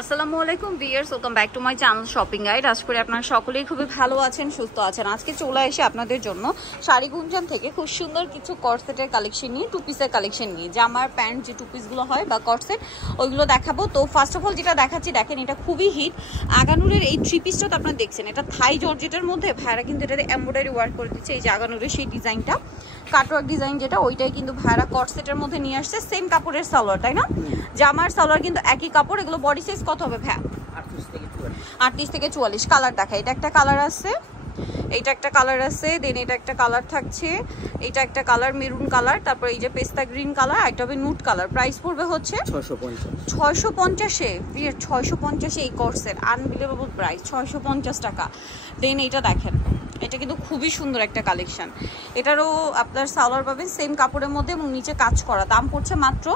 আসসালামু আলাইকুম viewers, welcome back to my channel shopping guide. আশা করি আপনারা সকলেই খুবই ভালো আছেন, সুস্থ আছেন। আজকে চলে এসে আপনাদের জন্য শাড়ি গুঞ্জন থেকে খুব সুন্দর কিছু কর্সেটের কালেকশন নিয়ে, টু পিসের কালেকশন নিয়ে, জামার প্যান্ট যে টু পিসগুলো হয় বা কর্সেট ওইগুলো দেখাবো। তো ফার্স্ট অফ অল যেটা দেখাচ্ছি, দেখেন এটা খুবই হিট আগানুরের এই থ্রি পিসটা তো আপনারা দেখছেন, এটা থাই জর্জেটের মধ্যে ভাইরা কিন্তু এটাতে এমব্রয়ডারি ওয়ার্ক করে দিচ্ছে। এই যে আগানুরের সেই ডিজাইনটা, কাটওয়ার্ক ডিজাইন যেটা, ওইটাই কিন্তু ভাইরা কর্সেটের মধ্যে নিয়ে আসছে। সেম কাপড়ের সালোয়ার, তাই না? জামার সালোয়ার কিন্তু একই কাপড়। এগুলো বডি সাইজ কত হবে ভাই? 38 থেকে 44। কালার দেখা, এটা একটা কালার আছে, এইটা একটা কালার আছে, দেন এটা একটা কালার থাকছে, এটা একটা কালার মেরুন কালার, তারপর এই যে পেস্তা গ্রিন কালার, একটা হবে নুট কালার। প্রাইস পড়বে হচ্ছে 650 এ। 650 এই কোর্সের আনবিলিভেবল প্রাইস, 650 টাকা। দেন এইটা দেখেন, এটা কিন্তু খুবই সুন্দর একটা কালেকশন। এটারও আপনার সালোয়ার পাবেন সেম কাপড়ের মধ্যে এবং নিচে কাজ করা। দাম পড়ছে মাত্র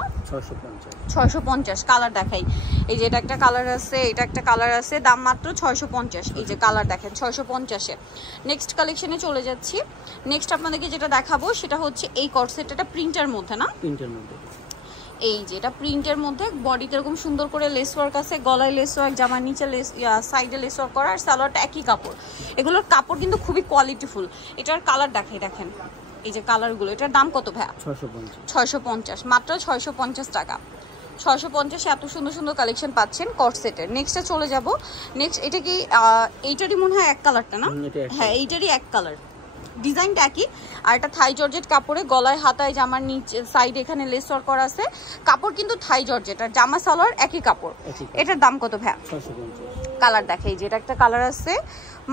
650। কালার দেখাই, এই যে এটা একটা কালার আছে, এটা একটা কালার আছে, দাম মাত্র 650। এই যে কালার দেখেন 650-এ। নেক্সট কালেকশনে চলে যাচ্ছি। নেক্সট আপনাদেরকে যেটা দেখাবো সেটা হচ্ছে এই কর্সেট। এটা প্রিন্টের মধ্যে, না প্রিন্টের মধ্যে, এই যে এটা প্রিন্টের মধ্যে, বডিতে এরকম সুন্দর করে লেস ওয়ার্ক আছে, গলায় লেস ওয়ার্ক, জামার নিচে লেস, সাইডে লেস ওয়ার্ক করা, আর সালোয়ারটা একই কাপড়। এগুলোর কাপড় কিন্তু খুবই কোয়ালিটিফুল। এটার কালার দেখাই, দেখেন এই যে কালারগুলো। এটার দাম কত ভাইয়া? 650, মাত্র 650 টাকা। 650 এত সুন্দর সুন্দর কালেকশন পাচ্ছেন কর্সেটের। নেক্সটে চলে যাব। নেক্সট এটা কি এইটারই মনে হয় এক কালারটা, না? হ্যাঁ, এইটারই এক কালার, ডিজাইনটা একই। আর এটা থাই জর্জেট কাপড়ে, গলায় হাতায় জামার নিচে সাইডে এখানে লেস ওয়ার্ক করা আছে। কাপড় কিন্তু থাই জর্জেট, আর জামা সালোয়ার একই কাপড়। এটার দাম কত ভাই? 650। কালার দেখাই, যে এটা একটা কালার আছে,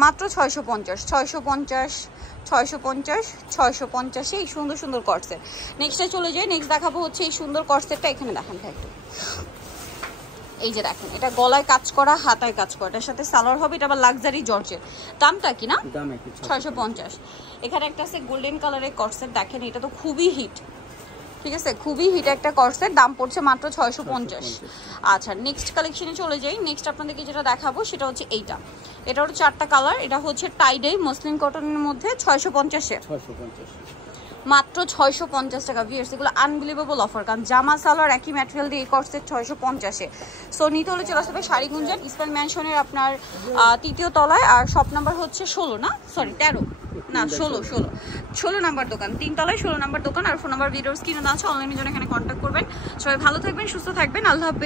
মাত্র 650। 650, 650, 650 এই সুন্দর সুন্দর কর্সেট। নেক্সটে চলে যাই। নেক্সট দেখাবো হচ্ছে এই সুন্দর কর্সেটটা। এখানে দেখেন ভাই একটু, এই যে দেখেন, এটা গলায় কাজ করা, হাতায় কাজ করা, এটার সাথে সালোয়ার হবে। এটা আবার লাক্সারি জর্জের। দামটা কি, না? দাম একই, 650। এখানে একটা আছে গোল্ডেন কালারের কর্সেট, দেখেন এটা তো খুবই হিট, ঠিক আছে, খুবই হিট একটা কর্সেট। দাম পড়ছে মাত্র 650। আচ্ছা, নেক্সট কালেকশনে চলে যাই। নেক্সট আপনাদেরকে যেটা দেখাবো সেটা হচ্ছে এইটা। এটারও 4টা কালার। এটা হচ্ছে টাইডাই মসলিন কটনের মধ্যে, 650-এ, মাত্র 650 টাকা। ভিউয়ার্স, এগুলো আনবিলিভেবল অফার, কারণ জামা সালোয়ার একই ম্যাটেরিয়াল দিয়ে এই কর্সেট 650-এ। সো নিতে হলে চলে আসবে শাড়ি গুঞ্জন, ইস্পান ম্যানশনের আপনার 3য় তলায়। আর শপ নাম্বার হচ্ছে 16, না সরি 13 না 16 নাম্বার দোকান, 3 তলায় 16 নাম্বার দোকান। আর ফোন নাম্বার ভিডিওর স্ক্রিনে দেওয়া আছে, অনলাইনের জন্য এখানে কন্ট্যাক্ট করবেন। সবাই ভালো থাকবেন, সুস্থ থাকবেন, আল্লাহ হাফেজ।